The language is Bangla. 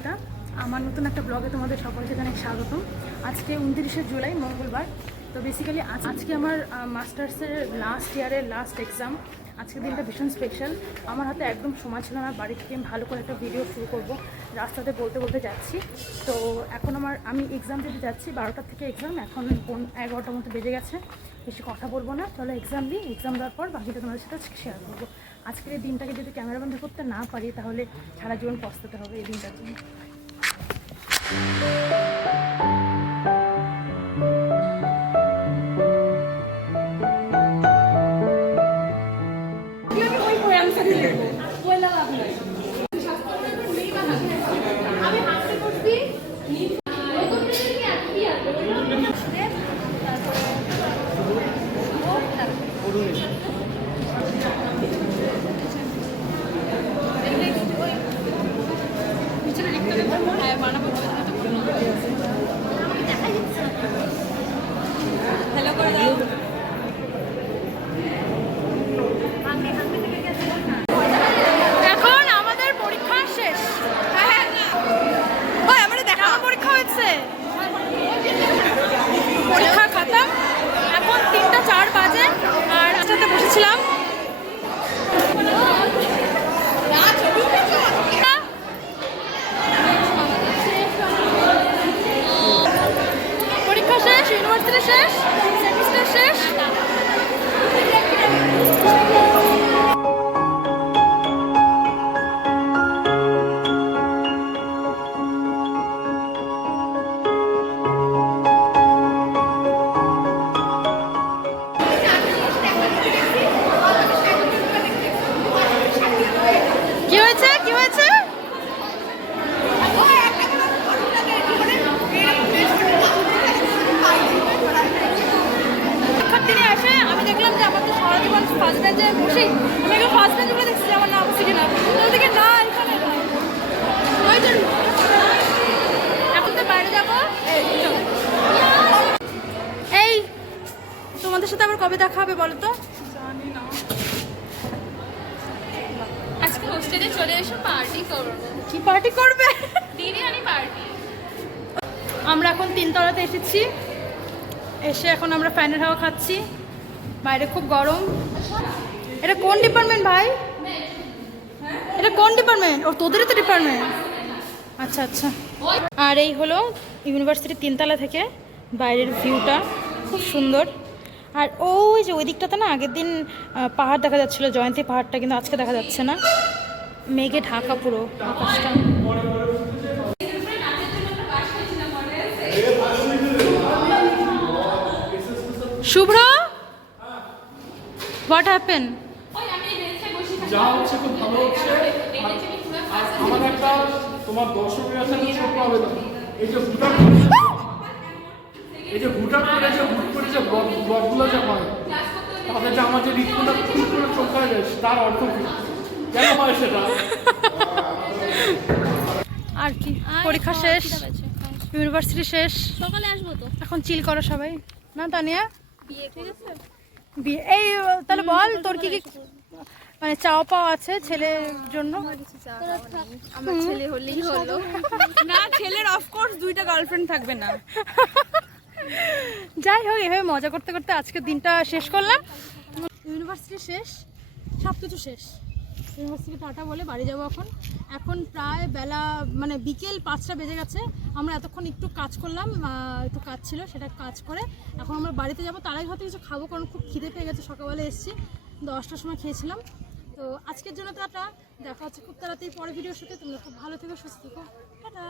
নমিতা। আমার নতুন একটা ব্লগে তোমাদের সকলকে জানাই স্বাগতম। আজকে 29শে জুলাই মঙ্গলবার। তো বেসিক্যালি আজকে আমার মাস্টার্সের লাস্ট ইয়ারের লাস্ট এক্সাম। আজকের দিনটা ভীষণ স্পেশাল। আমার হাতে একদম সময় ছিল না বাড়ি থেকে ভালো করে একটা ভিডিও শুরু করব, রাস্তাতে বলতে বলতে যাচ্ছি। তো এখন আমি এক্সাম দিতে যাচ্ছি, 12টার থেকে এক্সাম, এখন 11টার মতো বেজে গেছে। বেশি কথা বলবো না, চলো এক্সাম দিই। এক্সাম দেওয়ার পর বাকিটা তোমাদের সাথে শেয়ার করবো। আজকের এই দিনটাকে যদি ক্যামেরাবন্দি করতে না পারি তাহলে সারা জীবন পস্তাতে হবে এই দিনটার জন্য। এখন আমাদের পরীক্ষা শেষ। আমাদের দেখা পরীক্ষা হয়েছে, পরীক্ষা খাতা। এখন 3টা 4 বাজে আর একসাথে বসেছিলাম। পরীক্ষা শেষ, ইউনিভার্সিটি শেষ, সেমিস্টার শেষ। কি হয়েছে কি হয়েছে? দিনে আসে আমি দেখলাম যে আমার তো সারা জীবন ফার্স্ট বেঞ্চে বসেই আমি এগুলো ফার্স্ট বেঞ্চ বলে দেখছি আমার নাম আছে কিনা, ওদিকে না এখানে এখন তো বাইরে যাবো। এই তোমাদের সাথে আবার কবে দেখা হবে বলো তো? জানি না। আজকে হোস্টেলে চলে এসো, পার্টি করবো। কি পার্টি করবে? বিরিয়ানি পার্টি। আমরা এখন 3তলাতে এসেছি, এসে এখন আমরা ফ্যানের হাওয়া খাচ্ছি। বাইরে খুব গরম। এটা কোন ডিপার্টমেন্ট ভাই? এটা কোন ডিপার্টমেন্ট? ও তোদেরই তো ডিপার্টমেন্ট। আচ্ছা আচ্ছা। আর এই হলো ইউনিভার্সিটির 3তলা থেকে বাইরের ভিউটা, খুব সুন্দর। আর ওই যে ওই দিকটাতে না আগের দিন পাহাড় দেখা যাচ্ছিলো, জয়ন্তী পাহাড়টা, কিন্তু আজকে দেখা যাচ্ছে না, মেঘে ঢাকা পুরো আকাশটা। শুভ্র, হোয়াট হ্যাপেন? যা হচ্ছে খুব ভালো হচ্ছে। আর আমার একটা তোমার দর্শকের কাছে একটা ছোট্ট আবেদন, এই যে হুট করে যে ব্লগগুলো যে হয় তাদের যে আমার যে রিপোর্টটা খুব করে চোখা যায় তার অর্থ কি, কেন হয় সেটা? আর কি, পরীক্ষা শেষ, ইউনিভার্সিটি শেষ, সকালে আসবো তো। এখন চিল করো সবাই না? তানিয়া বিয়ে ঠিক আছে? বিয়ে, এই তাহলে বল তোর কি কি মানে চাওয়া পাওয়া আছে ছেলের জন্য? আমার ছেলে হলেই হলো না, ছেলের অফকোর্স 2টা গার্লফ্রেন্ড থাকবে না। যাই হোক, এভাবে মজা করতে করতে আজকের দিনটা শেষ করলাম। ইউনিভার্সিটি শেষ, সব কিছু শেষ। ইউনিভার্সিটি টাটা বলে বাড়ি যাবো। এখন প্রায় বেলা মানে বিকেল 5টা বেজে গেছে। আমরা এতক্ষণ একটু কাজ করলাম, একটু কাজ ছিল, সেটা কাজ করে এখন আমরা বাড়িতে যাবো। তার আগে হয়তো কিছু খাবো, কারণ খুব খিদে পেয়ে গেছে। সকালবেলা এসেছি, 10টার সময় খেয়েছিলাম। তো আজকের জন্য টাটা, দেখা হচ্ছে খুব তাড়াতাড়ি পরে ভিডিওর সাথে। তোমরা খুব ভালো থেকো, সুস্থ থেকো, টাটা।